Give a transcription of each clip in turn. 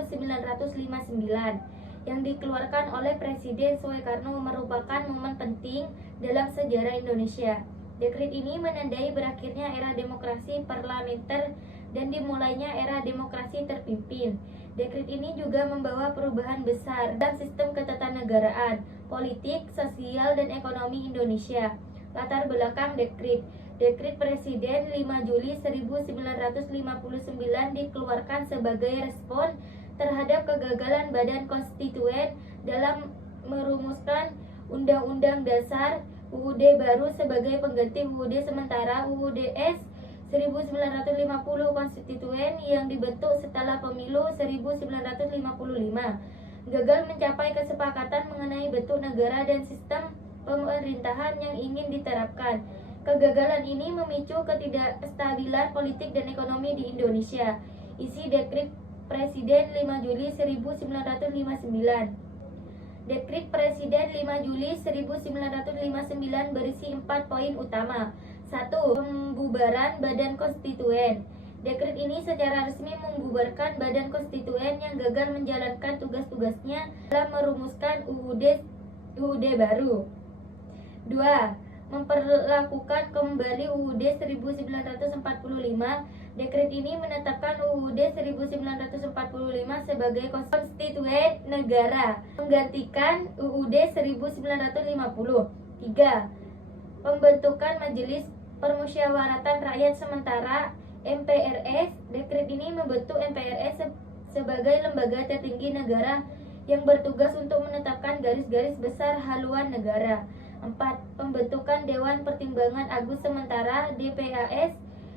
1959 yang dikeluarkan oleh Presiden Soekarno merupakan momen penting dalam sejarah Indonesia. Dekret ini menandai berakhirnya era demokrasi parlementer dan dimulainya era demokrasi terpimpin. Dekret ini juga membawa perubahan besar dalam sistem ketatanegaraan, politik, sosial, dan ekonomi Indonesia. Latar belakang dekret. Dekret Presiden 5 Juli 1959 dikeluarkan sebagai respon terhadap kegagalan Badan Konstituen dalam merumuskan Undang-Undang Dasar UUD baru sebagai pengganti UUD sementara UUDS 1950 Konstituen yang dibentuk setelah pemilu 1955 gagal mencapai kesepakatan mengenai bentuk negara dan sistem pemerintahan yang ingin diterapkan. Kegagalan ini memicu ketidakstabilan politik dan ekonomi di Indonesia. Isi Dekret Presiden 5 Juli 1959. Dekret Presiden 5 Juli 1959 berisi 4 poin utama. 1. Pembubaran Badan Konstituen. Dekret ini secara resmi membubarkan Badan Konstituen yang gagal menjalankan tugas-tugasnya dalam merumuskan UUD baru. 2. Memperlakukan kembali UUD 1945. Dekret ini menetapkan UUD 1945 sebagai konstituen negara, menggantikan UUD 1950. 3. Pembentukan Majelis Permusyawaratan Rakyat Sementara MPRS. Dekret ini membentuk MPRS sebagai lembaga tertinggi negara yang bertugas untuk menetapkan garis-garis besar haluan negara. 4. Pembentukan Dewan Pertimbangan Agung Sementara DPAS.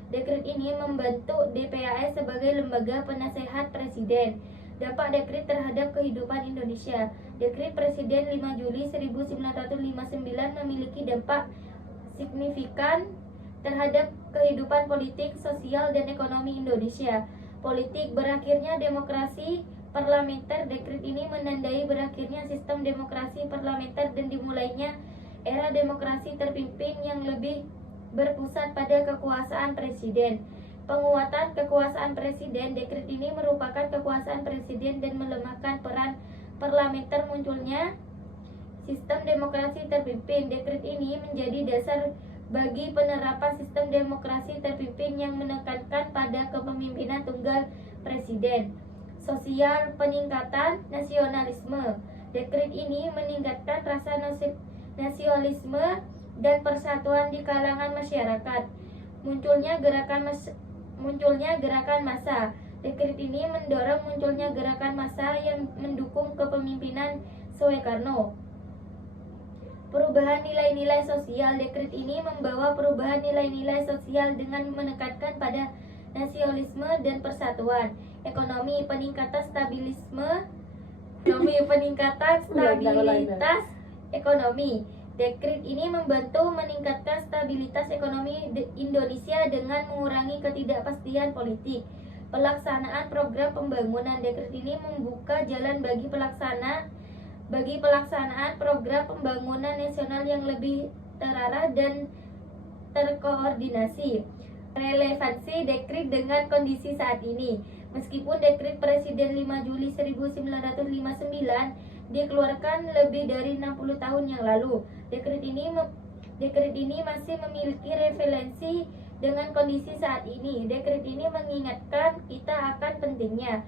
Dekret ini membentuk DPAS sebagai lembaga penasehat presiden. Dampak dekret terhadap kehidupan Indonesia. Dekret Presiden 5 Juli 1959 memiliki dampak signifikan terhadap kehidupan politik, sosial, dan ekonomi Indonesia. Politik. Berakhirnya demokrasi parlementer. Dekret ini menandai berakhirnya sistem demokrasi parlementer dan dimulainya era demokrasi terpimpin yang lebih berpusat pada kekuasaan presiden. Penguatan kekuasaan presiden. Dekret ini merupakan kekuasaan presiden dan melemahkan peran parlementer. Munculnya sistem demokrasi terpimpin. Dekret ini menjadi dasar bagi penerapan sistem demokrasi terpimpin yang menekankan pada kepemimpinan tunggal presiden. Sosial. Peningkatan nasionalisme. Dekret ini meningkatkan rasa nasionalisme dan persatuan di kalangan masyarakat. Munculnya gerakan massa. Dekret ini mendorong munculnya gerakan massa yang mendukung kepemimpinan Soekarno. Perubahan nilai-nilai sosial. Dekret ini membawa perubahan nilai-nilai sosial dengan menekankan pada nasionalisme dan persatuan. Ekonomi. Peningkatan stabilitas ekonomi. Dekret ini membantu meningkatkan stabilitas ekonomi Indonesia dengan mengurangi ketidakpastian politik. Pelaksanaan program pembangunan. Dekret ini membuka jalan bagi pelaksanaan program pembangunan nasional yang lebih terarah dan terkoordinasi. Relevansi dekret dengan kondisi saat ini. Meskipun dekret Presiden 5 Juli 1959 dikeluarkan lebih dari 60 tahun yang lalu, dekret ini masih memiliki relevansi dengan kondisi saat ini. Dekret ini mengingatkan kita akan pentingnya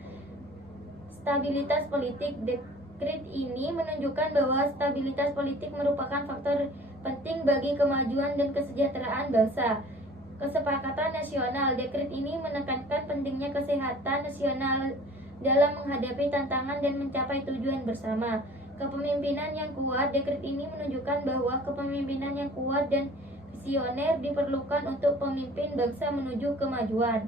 stabilitas politik. Dekret ini menunjukkan bahwa stabilitas politik merupakan faktor penting bagi kemajuan dan kesejahteraan bangsa. Kesepakatan nasional. Dekret ini menekankan pentingnya kesehatan nasional dalam menghadapi tantangan dan mencapai tujuan bersama. Kepemimpinan yang kuat. Dekret ini menunjukkan bahwa kepemimpinan yang kuat dan visioner diperlukan untuk pemimpin bangsa menuju kemajuan.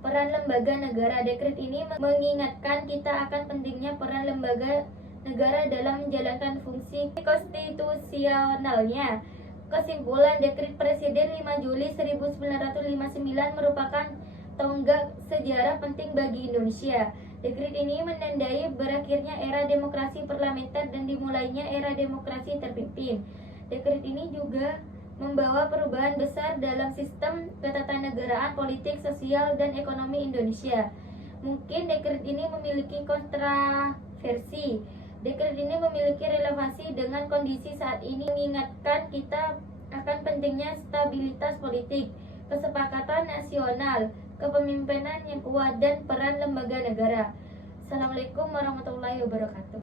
Peran lembaga negara. Dekret ini mengingatkan kita akan pentingnya peran lembaga negara dalam menjalankan fungsi konstitusionalnya. Kesimpulan. Dekret Presiden 5 Juli 1959 merupakan tonggak sejarah penting bagi Indonesia. Dekret ini menandai berakhirnya era demokrasi parlementer dan dimulainya era demokrasi terpimpin. Dekret ini juga membawa perubahan besar dalam sistem ketatanegaraan, politik, sosial, dan ekonomi Indonesia. Mungkin dekret ini memiliki kontroversi. Dekret ini memiliki relevansi dengan kondisi saat ini, mengingatkan kita akan pentingnya stabilitas politik, kesepakatan nasional, kepemimpinan yang kuat, dan peran lembaga negara. Assalamualaikum warahmatullahi wabarakatuh.